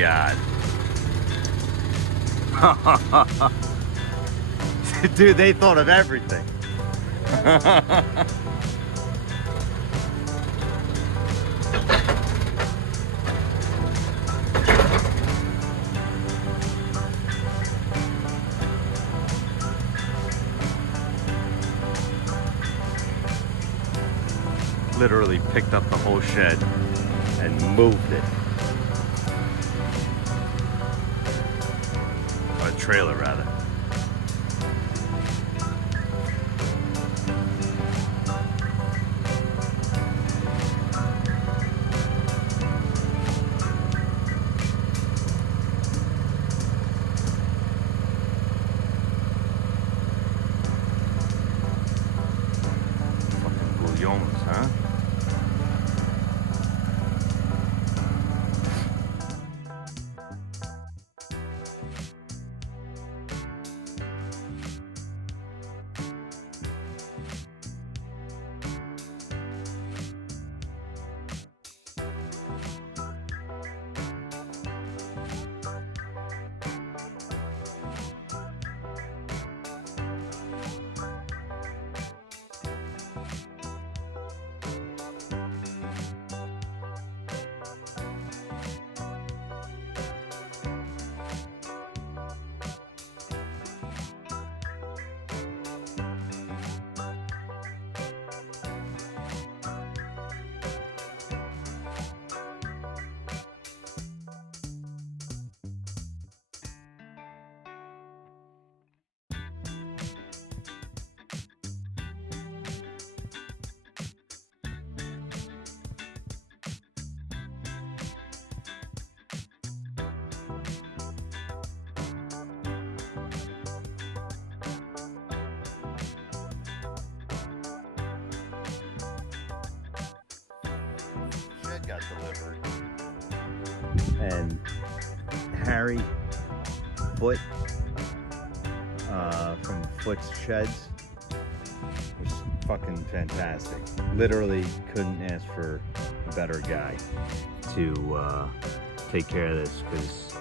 God. Dude, they thought of everything. Literally picked up the whole shed and moved it. Or a trailer, rather. Fucking bouillons, huh? Got delivered, and Harry Foote from Foote's Sheds was fucking fantastic. Literally couldn't ask for a better guy to take care of this, because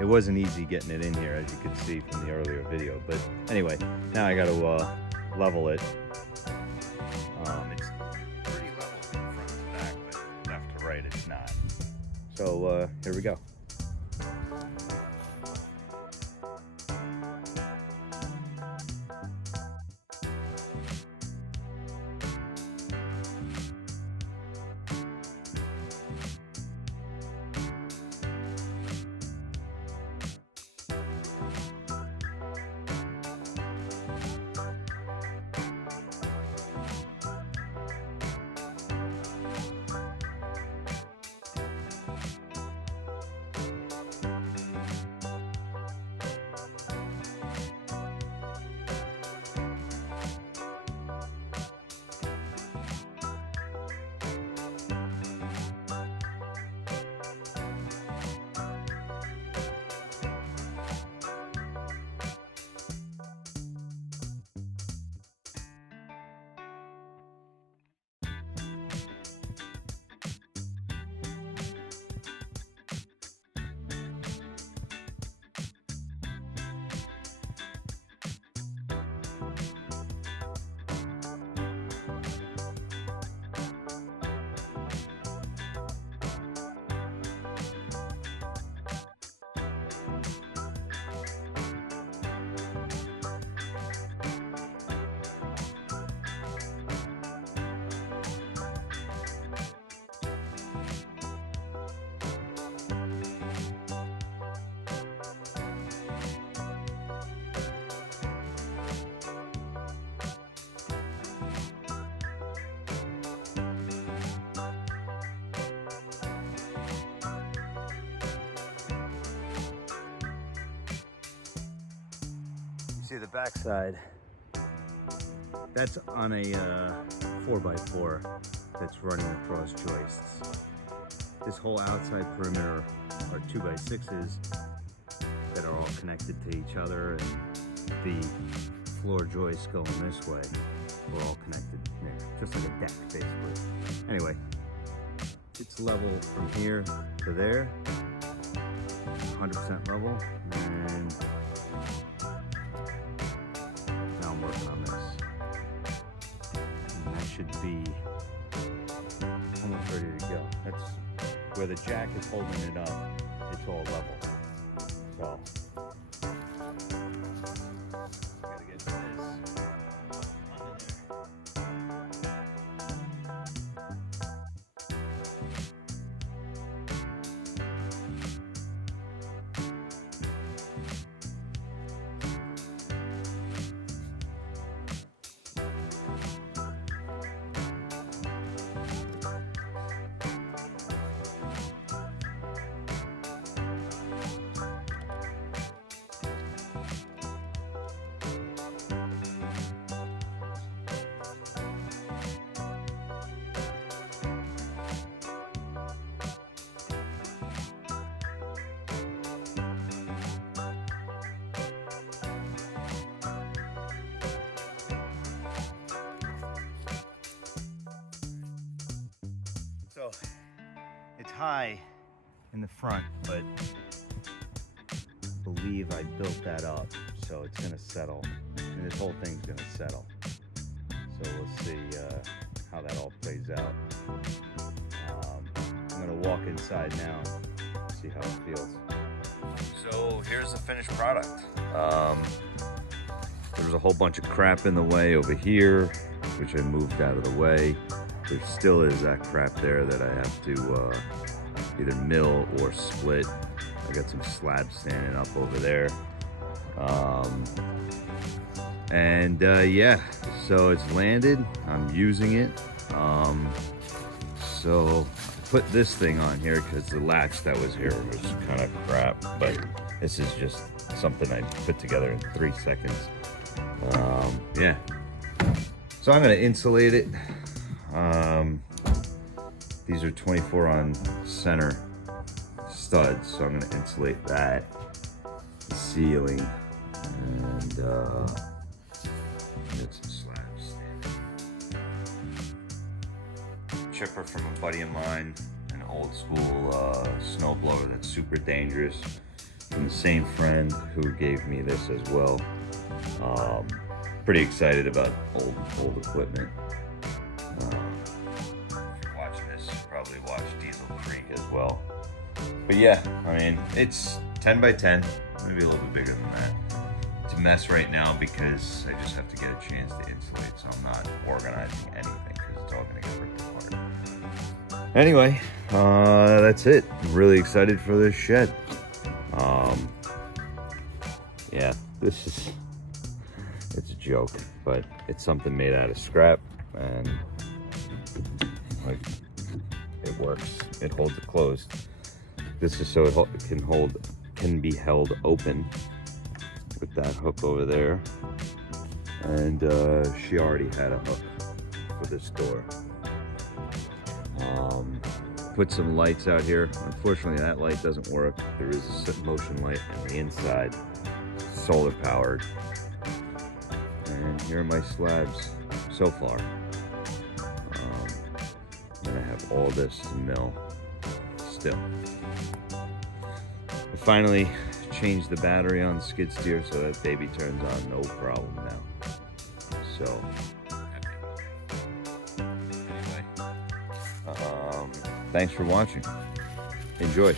it wasn't easy getting it in here, as you could see from the earlier video. But anyway, now I got to level it. It's pretty level from front to back, but left to right it's not. So here we go. See the backside, that's on a 4x4 that's running across joists. This whole outside perimeter are 2x6s that are all connected to each other, and the floor joists going this way were all connected there, just like a deck basically. Anyway, it's level from here to there, 100% level, and now I'm working on this. And that should be almost ready to go. That's where the jack is holding it up. It's all level. So gotta get this under there. So it's high in the front, but I believe I built that up, so it's gonna settle, and this whole thing's gonna settle. So we'll see how that all plays out. I'm gonna walk inside now, see how it feels. So here's the finished product. There's a whole bunch of crap in the way over here, which I moved out of the way. There still is that crap there that I have to either mill or split. I got some slabs standing up over there. Yeah, so it's landed. I'm using it. So I put this thing on here because the latch that was here was kind of crap, but this is just something I put together in 3 seconds. Yeah. So I'm gonna insulate it. These are 24 on center studs, so I'm going to insulate that, the ceiling, and get some slabs. Chipper from a buddy of mine, an old school snowblower that's super dangerous, from the same friend who gave me this as well. Pretty excited about old equipment. Probably watch Diesel Creek as well. But yeah, I mean, it's 10 by 10, maybe a little bit bigger than that. It's a mess right now because I just have to get a chance to insulate, so I'm not organizing anything because it's all gonna get ripped apart. Anyway, that's it. I'm really excited for this shed. Yeah, it's a joke, but it's something made out of scrap, and like, it works. It holds it closed. This is so it can be held open with that hook over there. And she already had a hook for this door. Put some lights out here. Unfortunately, that light doesn't work. There is a motion light on the inside, solar powered. And here are my slabs so far. And I have all this to mill still. I finally changed the battery on the skid steer so that baby turns on no problem now. So anyway, thanks for watching. Enjoy.